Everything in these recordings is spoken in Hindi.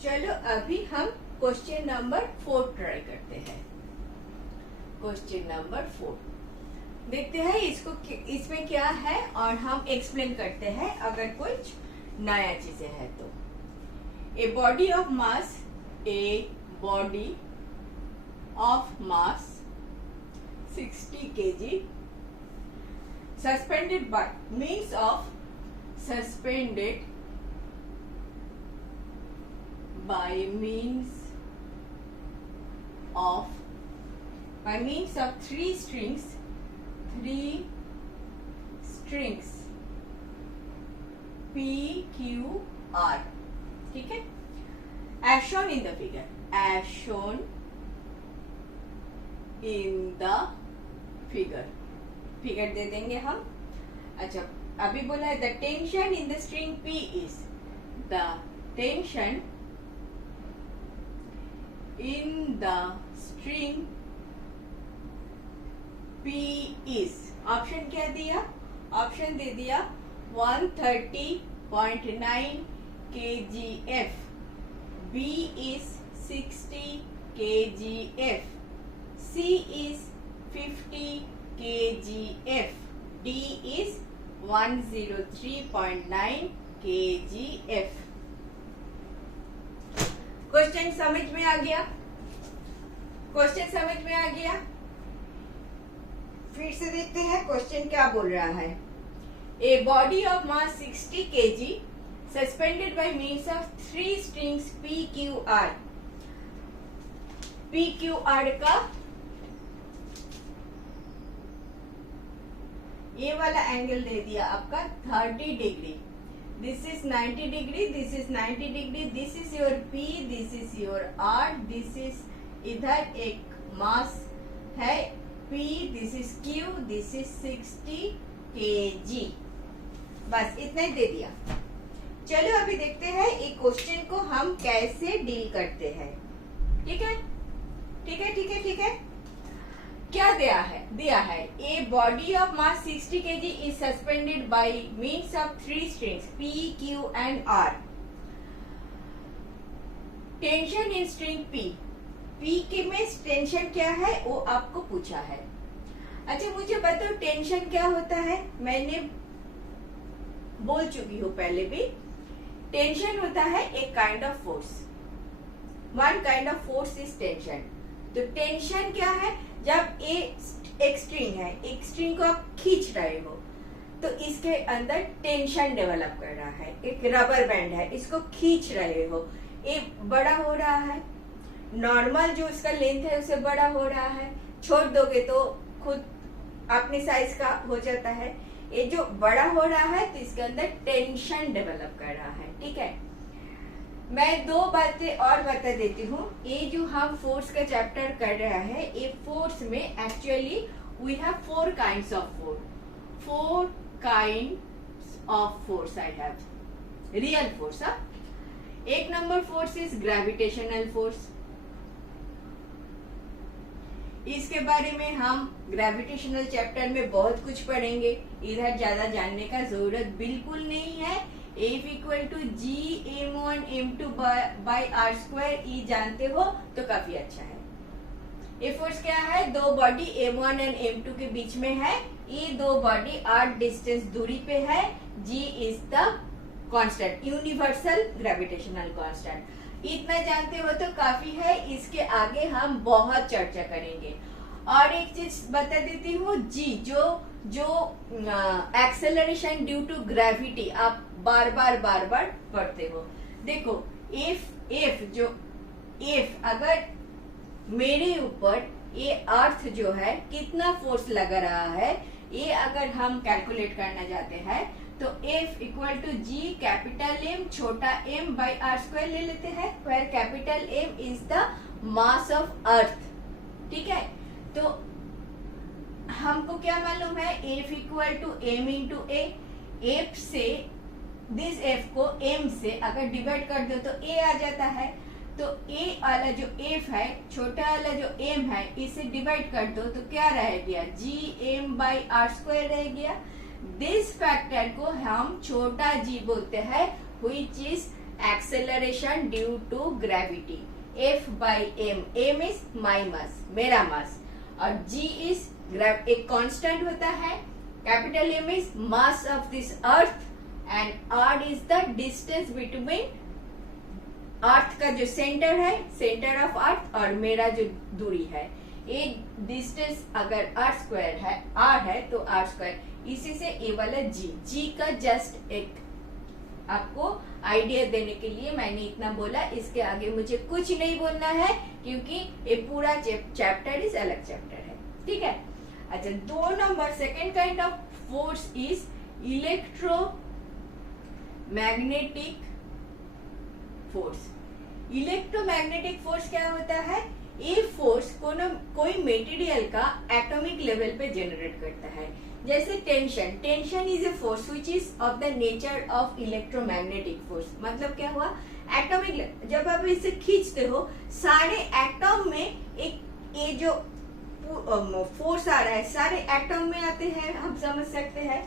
चलो अभी हम क्वेश्चन नंबर 4 ट्राई करते हैं। क्वेश्चन नंबर 4 देखते हैं इसको, इसमें क्या है और हम एक्सप्लेन करते हैं अगर कुछ नया चीजें है तो। A body of mass, a body of mass 60 kg suspended by means of suspended by means of three strings P Q R, ठीक है, as shown in the figure, as shown in the figure, figure दे देंगे हम। अच्छा, अभी बोला है the tension in the string P is, the tension in the string P is, option क्या दिया? ऑप्शन दे दिया 130.9 kgf, B is 60 kgf, C is 50 kgf, D is 103.9 kgf। Question समझ में आ गया? क्वेश्चन समझ में आ गया? फिर से देखते हैं क्वेश्चन क्या बोल रहा है। A body of mass 60 kg suspended bye means of 3 strings PQR। PQR का ये वाला एंगल दे दिया आपका 30 degree, this is 90 degree, this is 90 degree, this is your P, this is your R, this is इधर एक मास है P, this is Q, this is 60 kg। बस इतना ही दे दिया। चलो अभी देखते हैं एक क्वेश्चन को हम कैसे डील करते हैं। ठीक है, ठीक है, ठीक है, ठीक है। क्या दिया है a body of mass 60 kg is suspended bye means of 3 strings P, Q and R। Tension in string P के में टेंशन क्या है वो आपको पूछा है। अच्छा मुझे बताओ टेंशन क्या होता है? मैंने बोल चुकी हूँ पहले भी। टेंशन होता है एक kind of force, one kind of force is tension. तो टेंशन क्या है? जब एक स्ट्रिंग है, एक स्ट्रिंग को आप खींच रहे हो तो इसके अंदर टेंशन डेवलप कर रहा है। एक रबर बैंड है, इसको खींच रहे हो, ये बड़ा हो रहा है, नॉर्मल जो इसका लेंथ है उसे बड़ा हो रहा है, छोड़ दोगे तो खुद अपने साइज का हो जाता है। ये जो बड़ा हो रहा है तो इसके अंदर टेंशन डेवलप कर रहा है। ठीक है, मैं 2 बातें और बता देती हूँ। ये जो हम फोर्स का चैप्टर कर रहा है, ये फोर्स में actually we have 4 kinds of force, 4 kinds of force I have, real force. एक number force is gravitational force. इसके बारे में हम ग्रेविटेशनल चैप्टर में बहुत कुछ पढ़ेंगे, इधर ज्यादा जानने का जरूरत बिल्कुल नहीं है। F equal to G m1 m2 by r square ई जानते हो तो काफी अच्छा है। ये फोर्स क्या है? 2 बॉडी m1 एंड m2 के बीच में है, ये 2 बॉडी r डिस्टेंस दूरी पे है। G is the constant, universal gravitational constant. इतना जानते हो तो काफी है, इसके आगे हम बहुत चर्चा करेंगे। और एक चीज बता देती हूँ, G जो एक्सेलरेशन ड्यू टू ग्रेविटी आप बार बार पढ़ते हो। देखो F अगर मेरे ऊपर ये अर्थ जो है कितना फोर्स लगा रहा है, ये अगर हम कैलकुलेट करना चाहते हैं तो F equal to G capital M छोटा m बाई r स्क्वायर ले लेते हैं, where capital M is the mass of earth. ठीक है, तो हमको क्या मालूम है? F equal to M into A। F से दिस F को M से अगर डिवाइड कर दो तो A आ जाता है। तो A वाला जो F है, छोटा वाला जो M है, इसे डिवाइड कर दो तो क्या रह गया? G M by r square रह गया। दिस फैक्टर को हम छोटा g बोलते हैं, which is acceleration due to gravity, F by m, m is my mass, मेरा मास, और g is एक कांस्टेंट होता है, capital M is mass of this earth and r is the distance between अर्थ का जो सेंटर है, सेंटर ऑफ अर्थ, और मेरा जो दूरी है, एक डिस्टेंस अगर अर्थ स्क्वायर है, आर है तो आर स्क्वायर, इसी से ए वाला जी का जस्ट एक आपको आइडिया देने के लिए मैंने इतना बोला। इसके आगे मुझे कुछ नहीं बोलना है क्योंकि ये पूरा चैप्टर इस अलग चैप्टर है, ठीक है। अच्छा, 2 number second kind of force is electromagnetic force. Electromagnetic force क्या होता है? ये फोर्स कोई मटेरियल का एटॉमिक लेवल पे जनरेट करता है। जैसे tension is a force which is of the nature of electromagnetic force. मतलब क्या हुआ? एटॉमिक, जब आप इसे खींचते हो सारे एटॉम में एक ये जो फोर्स आ रहा है सारे एटॉम में आते हैं, हम समझ सकते हैं।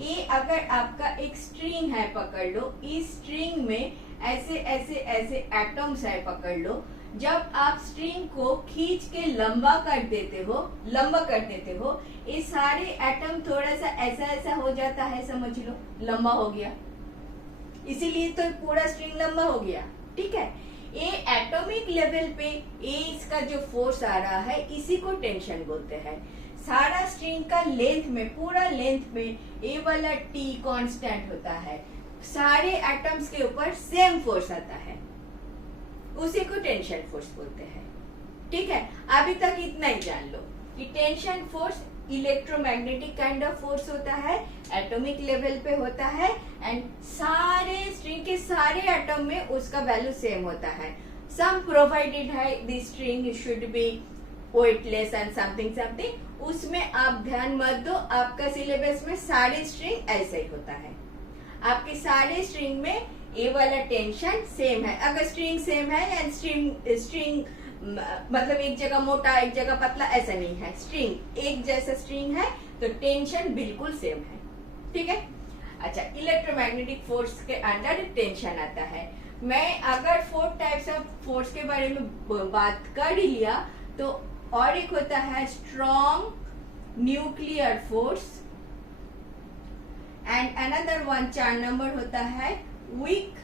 ये अगर आपका एक स्ट्रिंग है, पकड़ लो, इस स्ट्रिंग में ऐसे ऐसे ऐसे एटम्स है, पकड़ लो। जब आप स्ट्रिंग को खींच के लंबा कर देते हो, ये सारे एटम थोड़ा सा ऐसा ऐसा हो जाता है, समझ लो, लंबा हो गया, इसीलिए तो पूरा स्ट्रिंग लंबा हो गया, ठीक है। ये एटॉमिक लेवल पे ये इसका जो फोर्स आ रहा है, इसी को टेंशन बोलते हैं। सारा स्ट्रिंग का लेंथ में, पूरा लेंथ में ये वाला टी कांस्टेंट होता है, सारे एटम्स के ऊपर सेम फोर्स आता है, उसी को टेंशन फोर्स बोलते हैं, ठीक है। अभी तक इतना ही जान लो कि tension force electromagnetic kind of force होता है, एटॉमिक लेवल पे होता है, एंड सारे स्ट्रिंग के सारे एटम में उसका वैल्यू सेम होता है। सम प्रोवाइडेड है, this string should be weightless and something, उसमें आप ध्यान मत दो, आपका सिलेबस में सारे स्ट्रिंग ऐसे ही होता है। आपके सारे स्ट्रिंग में ये वाला टेंशन सेम है। अगर स्ट्रिंग सेम है एंड स्ट्रिंग मतलब एक जगह मोटा एक जगह पतला, ऐसा नहीं है। स्ट्रिंग एक जैसा स्ट्रिंग है तो टेंशन बिल्कुल सेम है, ठीक है। अच्छा, इलेक्ट्रोमैग्नेटिक फोर्स के अंडर टेंशन आता है। मैं अगर 4 टाइप्स ऑफ फोर्स के बारे में बात कर ही लिया तो और एक होता है strong nuclear force, and another one 4 number होता है वीक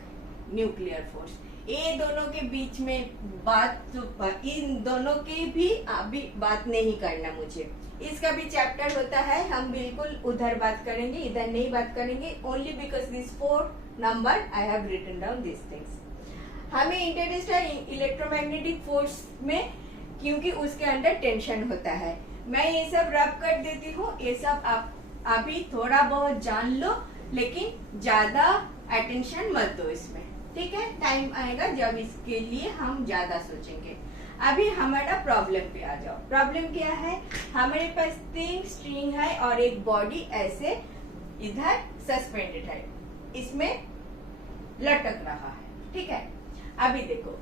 न्यूक्लियर फोर्स। ये दोनों के बीच में बात, इन दोनों की भी अभी बात नहीं करना मुझे, इसका भी चैप्टर होता है, हम बिल्कुल उधर बात करेंगे, इधर नहीं बात करेंगे। Only because this 4 number I have written down this things. हमें इंटरेस्ट है इलेक्ट्रोमैग्नेटिक फोर्स में क्योंकि उसके अंदर टेंशन होता है। मैं ये सब रब कर देती हूँ, ये सब आप अभी थोड़ा बहुत जान लो, लेकिन ज्यादा अटेंशन मत दो इसमें, ठीक है। टाइम आएगा जब इसके लिए हम ज्यादा सोचेंगे। अभी हमारा प्रॉब्लम पे आ जाओ। प्रॉब्लम क्या है? हमारे पास 3 स्ट्रिंग है और एक बॉडी ऐसे इधर सस्पेंडेड है, इसमें लटक रहा है, ठीक है। अभी देखो,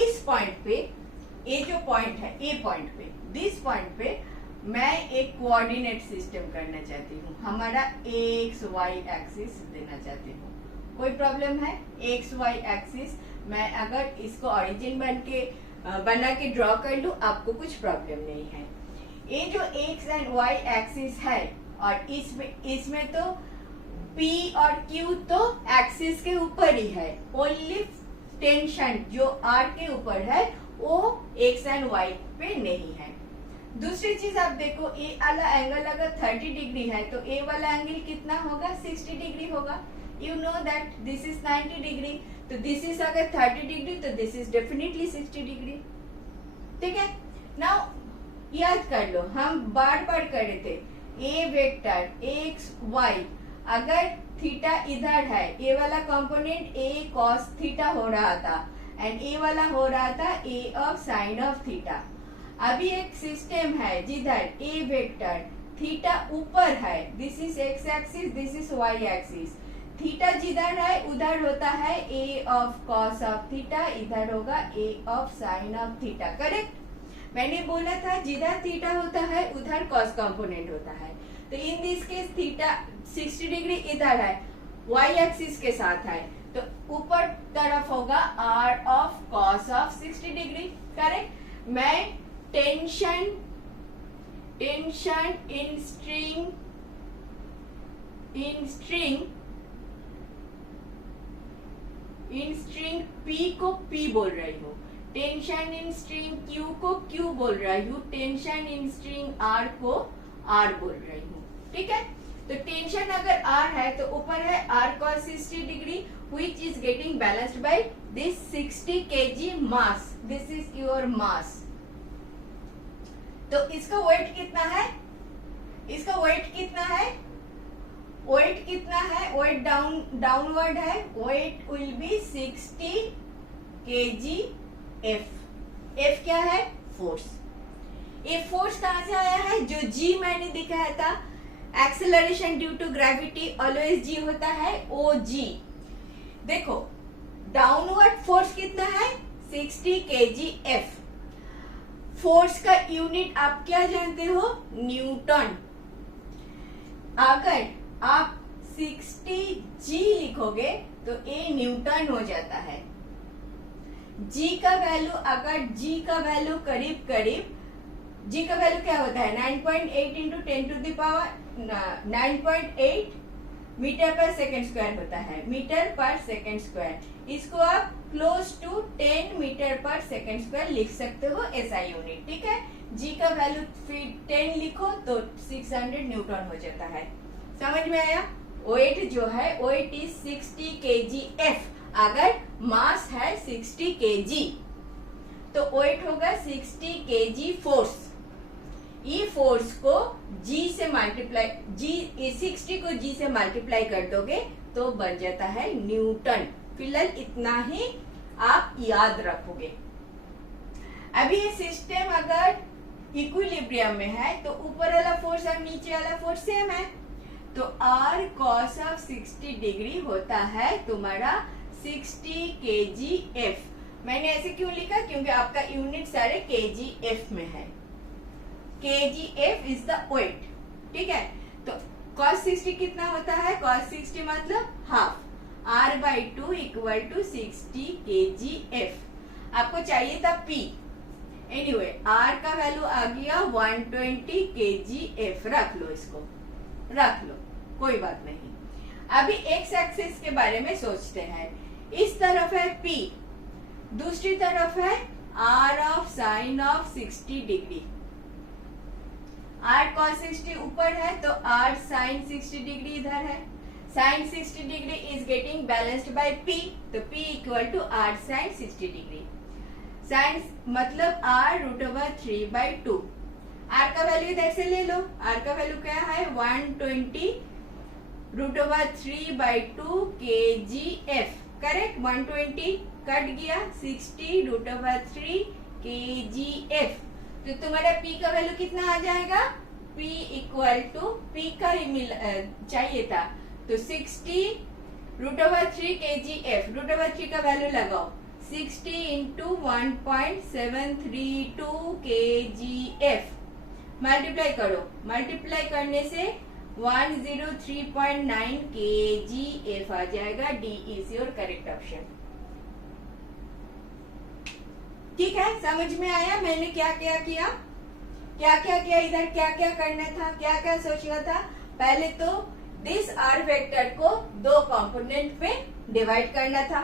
इस पॉइंट पे, ये जो पॉइंट है, ये पॉइंट पे, दिस पॉइंट पे मैं एक कोऑर्डिनेट सिस्टम करना चाहती हूँ। हमारा एक्स वाई एक्सिस देना चाहती हूँ। कोई प्रॉब्लम है? एक्स वाई एक्सिस मैं अगर इसको ओरिजिन बना के ड्रॉ कर लूँ, आपको कुछ प्रॉब्लम नहीं है। ये जो एक्स एंड वाई एक्सिस है, और इसमें तो P और Q तो एक्सिस के ऊपर ही है, ओनली टेंशन जो R के ऊपर है वो एक्स एंड वाई पे नहीं है। दूसरी चीज आप देखो, ए वाला एंगल अगर 30 डिग्री है तो ए वाला एंगल कितना होगा? 60 डिग्री होगा। You know that this is 90 degree, तो दिस इज अगर 30 डिग्री तो दिस इज डेफिनेटली 60 डिग्री, ठीक है। नाउ याद कर लो, हम बार बार कर रहे थे ए वेक्टर एक्स वाई, अगर थीटा इधर है, ए वाला कंपोनेंट ए कॉस थीटा हो रहा था एंड ए वाला हो रहा था ए ऑफ साइन ऑफ थीटा। अभी एक सिस्टम है जिधर ए वेक्टर थीटा ऊपर है, this is X axis, this is Y axis. Theta जिधर है उधर होता है A of cos of theta, इधर होगा A of sine of theta, correct. मैंने बोला था जिधर थीटा होता है उधर कॉस कंपोनेंट होता है, तो in this case theta 60 degree इधर है, वाई एक्सिस के साथ है, तो ऊपर तरफ होगा r of cos of 60 degree, correct. मैं टेंशन इन स्ट्रिंग P को P बोल रही हूँ, टेंशन इन स्ट्रिंग Q को Q बोल रही हूँ, टेंशन इन स्ट्रिंग R को R बोल रही हूँ, ठीक है। तो टेंशन अगर R है तो ऊपर है R cos 60 degree which is getting balanced by this 60 kg mass, this is your mass। तो इसका वेट कितना है, इसका वेट कितना है, वेट कितना है, वेट डाउनवर्ड है, weight will be 60 kg F क्या है, फोर्स। ये फोर्स कहां से आया है, जो G मैंने दिखाया था, acceleration due to gravity always G होता है, OG। देखो डाउनवर्ड फोर्स कितना है, 60 kg F। फोर्स का यूनिट आप क्या जानते हो, न्यूटन। अगर आप 60G लिखोगे तो ये न्यूटन हो जाता है। G का वैल्यू, अगर G का वैल्यू करीब G का वैल्यू क्या होता है, 9.8 into 10 to the power 9.8 metre per second square होता है, मीटर पर सेकेंड स्क्वायर। इसको आप close to 10 metre per second square लिख सकते हो SI यूनिट, ठीक है। G का वैल्यू फिर 10 लिखो तो 600 न्यूटन हो जाता है। समझ में आया। वेट जो है वेट इज 60 kg F। अगर मास है 60 kg तो वेट होगा 60 kg फोर्स। ये फोर्स को G से मल्टीप्लाई, G 60 को G से मल्टीप्लाई कर दोगे तो बन जाता है न्यूटन। फिलहाल इतना ही आप याद रखोगे। अभी ये सिस्टम अगर इक्विलिब्रियम में है तो ऊपर वाला फोर्स और नीचे वाला फोर्स सेम है, तो R cos ऑफ 60 डिग्री होता है तुम्हारा 60 kg F। मैंने ऐसे क्यों लिखा, क्योंकि आपका यूनिट सारे kg F में है। kg F is the weight, ठीक है। तो cos 60 कितना होता है, cos 60 मतलब half, R/2 equal to 60 kg F। आपको चाहिए था P, एनीवे R का वैल्यू आ गया 120 kg F। रख लो, इसको रख लो, कोई बात नहीं। अभी एक्स एक्सिस के बारे में सोचते हैं। इस तरफ है P, दूसरी तरफ है R of sine of 60 degree. R cos 60 ऊपर है तो R sin 60 डिग्री इधर है। sin 60 degree is getting balanced by P, तो P equal to R sin 60 degree. sin मतलब R√3/2। R का वैल्यू इधर से ले लो, R का वैल्यू क्या है 120 √3/2 kg F, करेक्ट। 120 कट गया, 60 √3 kg F। तो तुम्हारा P का वैल्यू कितना आ जाएगा, P इक्वल टू P का ही चाहिए था तो 60 √3 kg F। √3 का वैल्यू लगाओ, 60 इंटू 1.732 kg F। मल्टीप्लाई करो, मल्टीप्लाई करने से 103.9 kg F आ जाएगा। D is your correct option. ठीक है, समझ में आया मैंने क्या क्या किया, क्या क्या किया, इधर क्या क्या करना था, क्या क्या सोचना था। पहले तो दिस R वेक्टर को दो कंपोनेंट में डिवाइड करना था।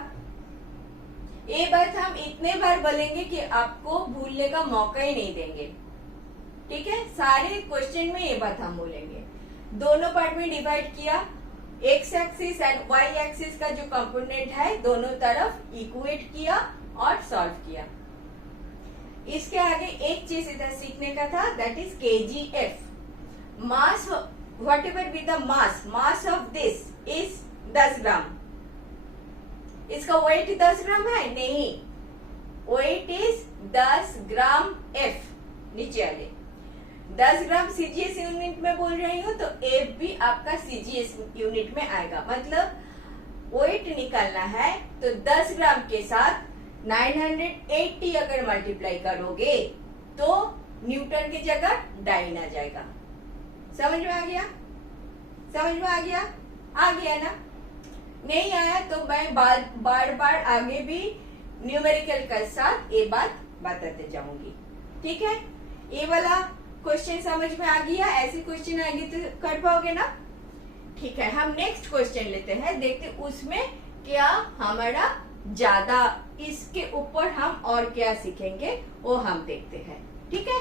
ये बात हम इतने बार बोलेंगे कि आपको भूलने का मौका ही नहीं देंगे, ठीक है। सारे क्वेश्चन में ये बात हम बोलेंगे। दोनों पार्ट में डिवाइड किया, x axis and y axis का जो कंपोनेंट है दोनों तरफ इक्वेट किया और सॉल्व किया। इसके आगे एक चीज इधर सीखने का था, that is kgf। Mass what ever be the mass of this is 10 ग्राम। इसका वेट 10 ग्राम है, नहीं, वेट इज 10 ग्राम F। नीचे आगे 10 ग्राम CGS यूनिट में बोल रही हूँ तो F भी आपका CGS यूनिट में आएगा। मतलब वेट निकालना है तो 10 ग्राम के साथ 980 अगर मल्टीप्लाई करोगे तो न्यूटन की जगह डाइन आ जाएगा। समझ में आ गया, समझ में आ गया, आ गया ना। नहीं आया तो मैं बार बार आगे भी न्यूमेरिकल के साथ ये बात बताते जाऊंगी। ठीक है, ये वाला क्वेश्चन समझ में आ गया? ऐसे क्वेश्चन आएंगे तो कर पाओगे ना? ठीक है, हम नेक्स्ट क्वेश्चन लेते हैं, देखते उसमें क्या हमारा ज्यादा, इसके ऊपर हम और क्या सीखेंगे वो हम देखते हैं। ठीक है।